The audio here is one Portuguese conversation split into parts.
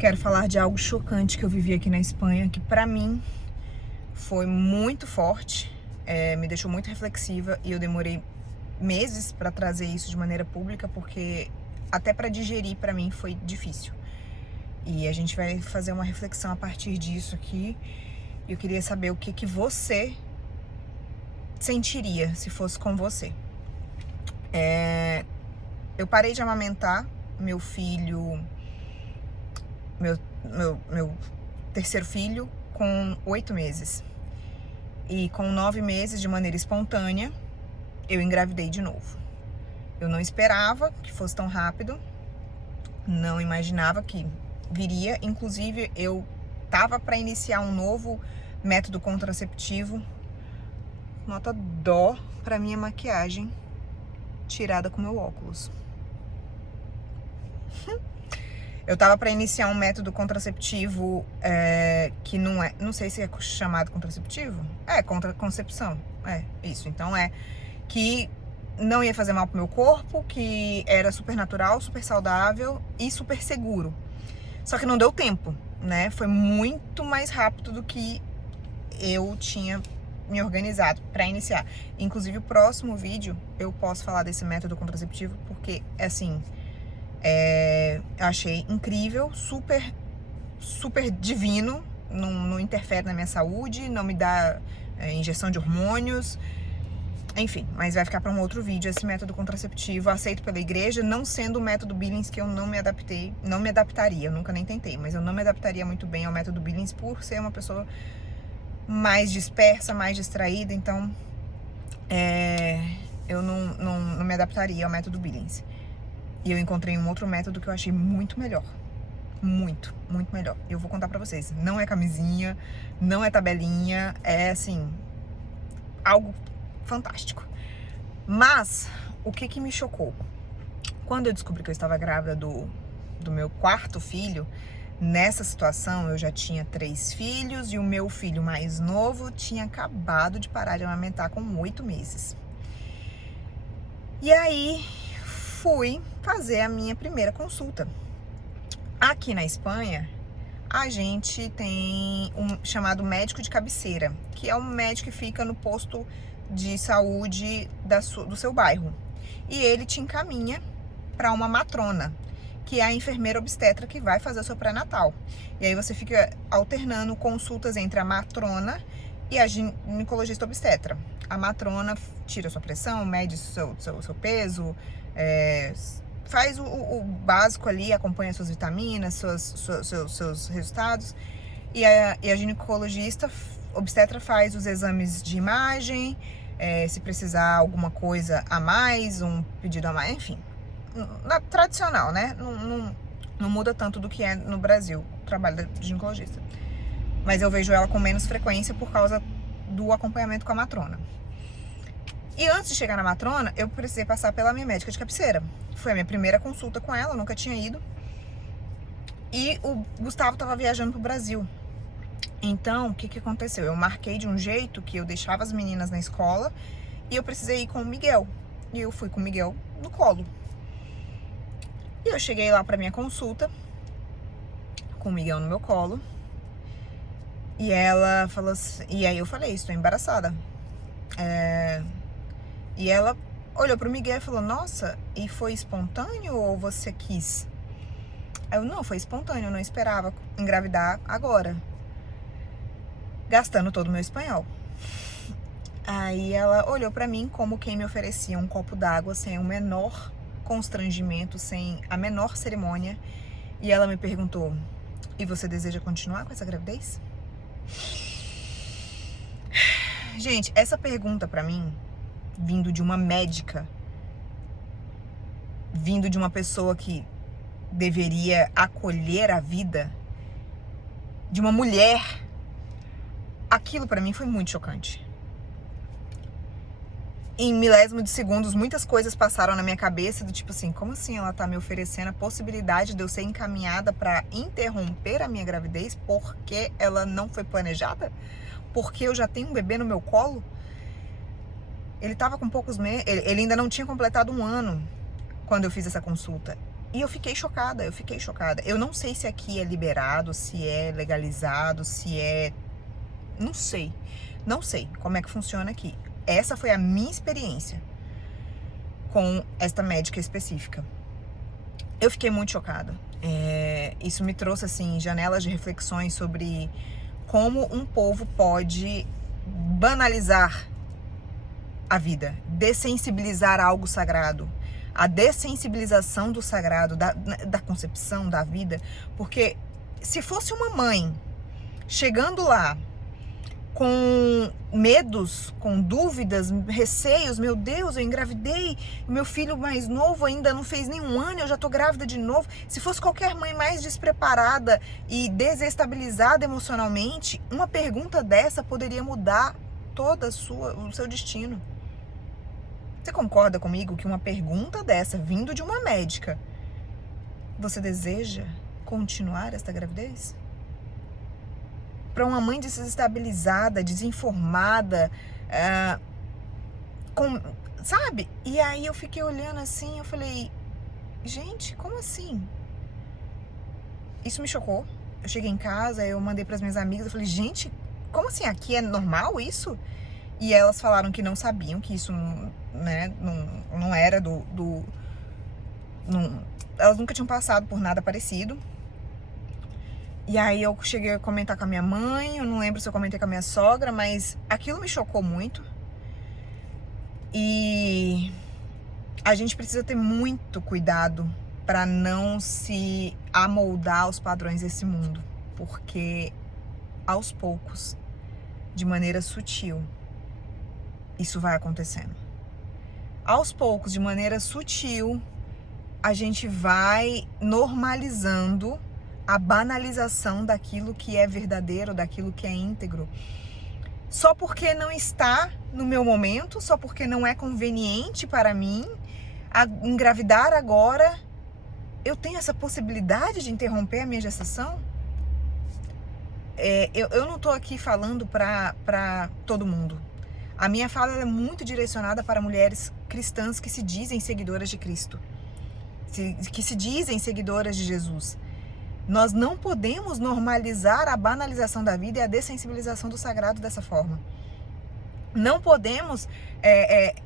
Quero falar de algo chocante que eu vivi aqui na Espanha, que pra mim foi muito forte, me deixou muito reflexiva e eu demorei meses pra trazer isso de maneira pública, porque até pra digerir pra mim foi difícil. E a gente vai fazer uma reflexão a partir disso aqui. Eu queria saber o que você sentiria se fosse com você. Eu parei de amamentar meu filho, meu terceiro filho, com 8 meses. E com 9 meses, de maneira espontânea, eu engravidei de novo. Eu não esperava que fosse tão rápido, não imaginava que viria. Inclusive, eu tava para iniciar um novo método contraceptivo. Nota dó para minha maquiagem tirada com meu óculos. Eu tava para iniciar um método contraceptivo que não sei se é chamado contraceptivo. Concepção. Isso. Então que não ia fazer mal pro meu corpo, que era super natural, super saudável e super seguro. Só que não deu tempo, né? Foi muito mais rápido do que eu tinha me organizado para iniciar. Inclusive, o próximo vídeo eu posso falar desse método contraceptivo, porque, assim, eu achei incrível, super, super divino, não interfere na minha saúde, não me dá injeção de hormônios, enfim, mas vai ficar para um outro vídeo esse método contraceptivo aceito pela igreja, não sendo o método Billings, que eu não me adaptaria, eu nunca nem tentei, mas eu não me adaptaria muito bem ao método Billings por ser uma pessoa mais dispersa, mais distraída, então eu não me adaptaria ao método Billings. E eu encontrei um outro método que eu achei muito melhor. Muito, muito melhor. Eu vou contar pra vocês. Não é camisinha, não é tabelinha, é assim, algo fantástico. Mas, o que me chocou? Quando eu descobri que eu estava grávida do meu quarto filho, nessa situação eu já tinha 3 filhos e o meu filho mais novo tinha acabado de parar de amamentar com 8 meses. E aí, fui fazer a minha primeira consulta. Aqui na Espanha, a gente tem um chamado médico de cabeceira, que é um médico que fica no posto de saúde do seu bairro. E ele te encaminha para uma matrona, que é a enfermeira obstetra que vai fazer o seu pré-natal. E aí você fica alternando consultas entre a matrona e a ginecologista obstetra. A matrona tira sua pressão, mede seu peso, faz o básico ali, acompanha suas vitaminas, seus resultados. E a ginecologista obstetra faz os exames de imagem, se precisar alguma coisa a mais, um pedido a mais, enfim. Tradicional, né? Não muda tanto do que é no Brasil, o trabalho da ginecologista. Mas eu vejo ela com menos frequência por causa do acompanhamento com a matrona. E antes de chegar na matrona, eu precisei passar pela minha médica de cabeceira. Foi a minha primeira consulta com ela, eu nunca tinha ido. E o Gustavo estava viajando pro Brasil. Então, o que aconteceu? Eu marquei de um jeito que eu deixava as meninas na escola e eu precisei ir com o Miguel. E eu fui com o Miguel no colo. E eu cheguei lá pra minha consulta, com o Miguel no meu colo. E ela falou assim, e aí eu falei, estou embaraçada. E ela olhou pro Miguel e falou, nossa, e foi espontâneo ou você quis? Aí eu, não, foi espontâneo, eu não esperava engravidar agora. Gastando todo o meu espanhol. Aí ela olhou pra mim como quem me oferecia um copo d'água sem o menor constrangimento, sem a menor cerimônia. E ela me perguntou, e você deseja continuar com essa gravidez? Gente, essa pergunta pra mim, vindo de uma médica, vindo de uma pessoa que deveria acolher a vida, de uma mulher, aquilo pra mim foi muito chocante. Em milésimo de segundos, muitas coisas passaram na minha cabeça, do tipo assim, como assim ela tá me oferecendo a possibilidade de eu ser encaminhada pra interromper a minha gravidez porque ela não foi planejada? Porque eu já tenho um bebê no meu colo? Ele tava com poucos meses, ele ainda não tinha completado 1 ano quando eu fiz essa consulta. E eu fiquei chocada, eu fiquei chocada. Eu não sei se aqui é liberado, se é legalizado, se é... Não sei. Não sei como é que funciona aqui. Essa foi a minha experiência com esta médica específica. Eu fiquei muito chocada. Isso me trouxe, assim, janelas de reflexões sobre como um povo pode banalizar a vida, dessensibilizar algo sagrado. A dessensibilização do sagrado, da concepção, da vida. Porque se fosse uma mãe chegando lá com medos, com dúvidas, receios, meu Deus, eu engravidei, meu filho mais novo ainda não fez nenhum ano, eu já tô grávida de novo. Se fosse qualquer mãe mais despreparada e desestabilizada emocionalmente, uma pergunta dessa poderia mudar todo o seu destino. Você concorda comigo que uma pergunta dessa, vindo de uma médica, você deseja continuar esta gravidez? Para uma mãe desestabilizada, desinformada, sabe? E aí eu fiquei olhando assim, eu falei, gente, como assim? Isso me chocou. Eu cheguei em casa, eu mandei para as minhas amigas, eu falei, gente, como assim? Aqui é normal isso? E elas falaram que não sabiam, que isso, né, não era elas nunca tinham passado por nada parecido. E aí eu cheguei a comentar com a minha mãe, eu não lembro se eu comentei com a minha sogra, mas aquilo me chocou muito. E a gente precisa ter muito cuidado para não se amoldar aos padrões desse mundo, porque aos poucos, de maneira sutil, isso vai acontecendo. Aos poucos, de maneira sutil, a gente vai normalizando a banalização daquilo que é verdadeiro, daquilo que é íntegro. Só porque não está no meu momento, só porque não é conveniente para mim engravidar agora, eu tenho essa possibilidade de interromper a minha gestação? Eu não estou aqui falando para todo mundo. A minha fala é muito direcionada para mulheres cristãs que se dizem seguidoras de Cristo, que se dizem seguidoras de Jesus. Nós não podemos normalizar a banalização da vida e a dessensibilização do sagrado dessa forma. Não podemos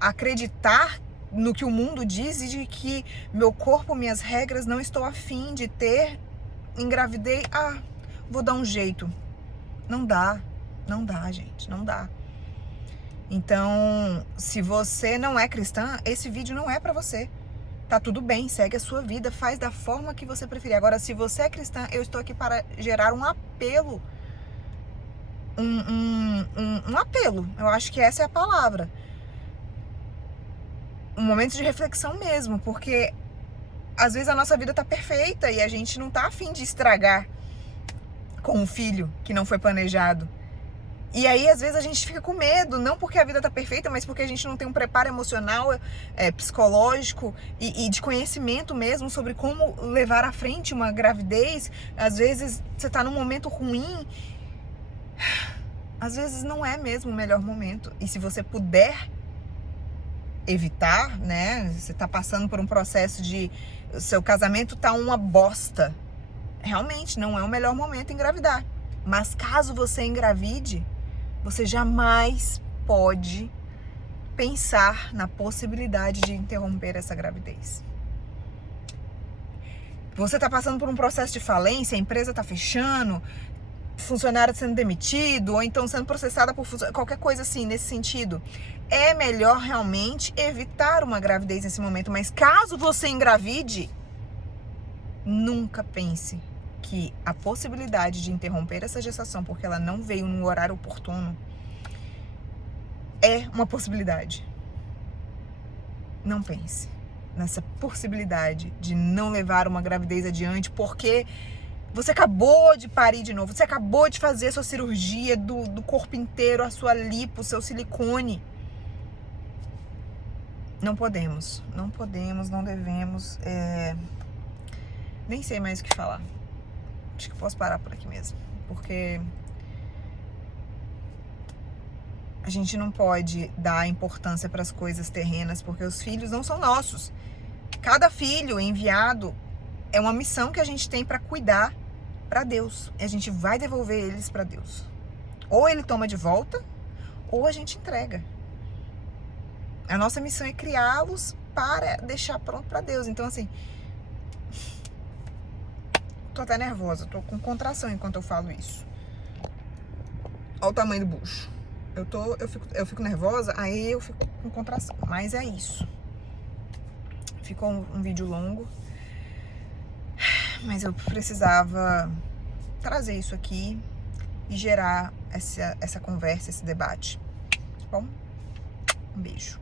acreditar no que o mundo diz e de que meu corpo, minhas regras, não estou afim de ter, engravidei, vou dar um jeito. Não dá, gente, não dá. Então, se você não é cristã, esse vídeo não é pra você. Tá tudo bem, segue a sua vida, faz da forma que você preferir. Agora, se você é cristã, eu estou aqui para gerar um apelo. Um apelo, eu acho que essa é a palavra. Um momento de reflexão mesmo, porque às vezes a nossa vida tá perfeita e a gente não tá afim de estragar com um filho que não foi planejado. E aí, às vezes, a gente fica com medo, não porque a vida tá perfeita, mas porque a gente não tem um preparo emocional, psicológico e de conhecimento mesmo sobre como levar à frente uma gravidez. Às vezes, você tá num momento ruim, às vezes não é mesmo o melhor momento. E se você puder evitar, né, você tá passando por um processo de... seu casamento tá uma bosta, realmente não é o melhor momento engravidar. Mas caso você engravide, você jamais pode pensar na possibilidade de interromper essa gravidez. Você está passando por um processo de falência, a empresa está fechando, funcionário sendo demitido, ou então sendo processada por qualquer coisa assim, nesse sentido. É melhor realmente evitar uma gravidez nesse momento, mas caso você engravide, nunca pense que a possibilidade de interromper essa gestação porque ela não veio no horário oportuno é uma possibilidade. Não pense nessa possibilidade de não levar uma gravidez adiante porque você acabou de parir de novo, você acabou de fazer a sua cirurgia do corpo inteiro, a sua lipo, o seu silicone. Não podemos, não devemos. Nem sei mais o que falar. Acho que eu posso parar por aqui mesmo, porque a gente não pode dar importância para as coisas terrenas, porque os filhos não são nossos. Cada filho enviado é uma missão que a gente tem para cuidar para Deus. E a gente vai devolver eles para Deus. Ou ele toma de volta, ou a gente entrega. A nossa missão é criá-los para deixar pronto para Deus. Então, assim, tô até nervosa, tô com contração enquanto eu falo isso. Olha o tamanho do bucho. Eu fico nervosa, aí eu fico com contração. Mas é isso. Ficou um vídeo longo. Mas eu precisava trazer isso aqui e gerar essa conversa, esse debate. Tá bom? Um beijo.